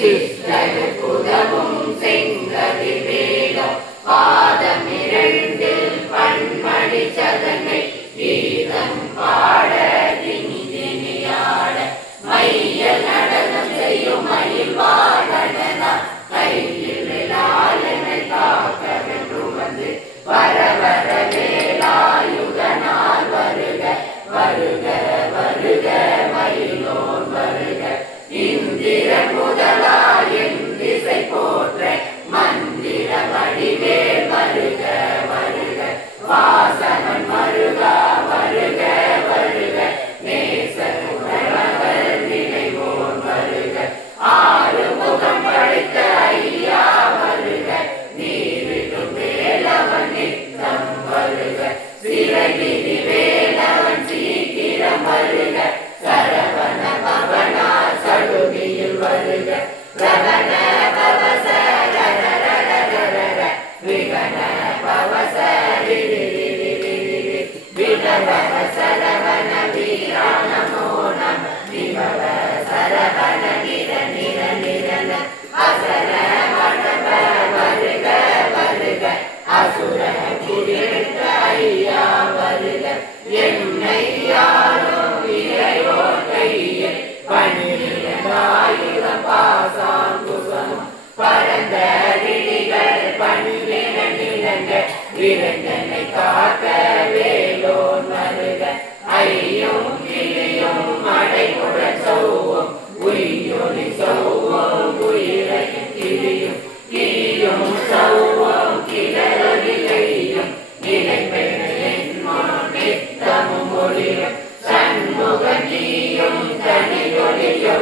சிற்றனுக்குதவும் செங்கதிர் வேலம் பாதமிரண்டில் பன்மணி சதங்கை கீதம் பாட திணியாட மையல் நடனம் செய்யும் மயில் வாழனா கையில் விழாலனை காக்க வென்று வந்து வர வர வேலாயுதனால் வருக வருக வருக மயிலோன் வருக இந்திரன் முதலாய் என் திசை போற்ற மந்திர வடிவேல் வருக வருக வாசவன் மருகா வருக வருக நேச குரலவர் நினைவோன் வருக ஆறு முகம் படைத்த ஐயா வருக நீரிடும் வேலவன் நித்தம் வருக சிறகிரி வேலவன் சீக்கிரம் வருக சரவண பவனா சடுதியில் வருக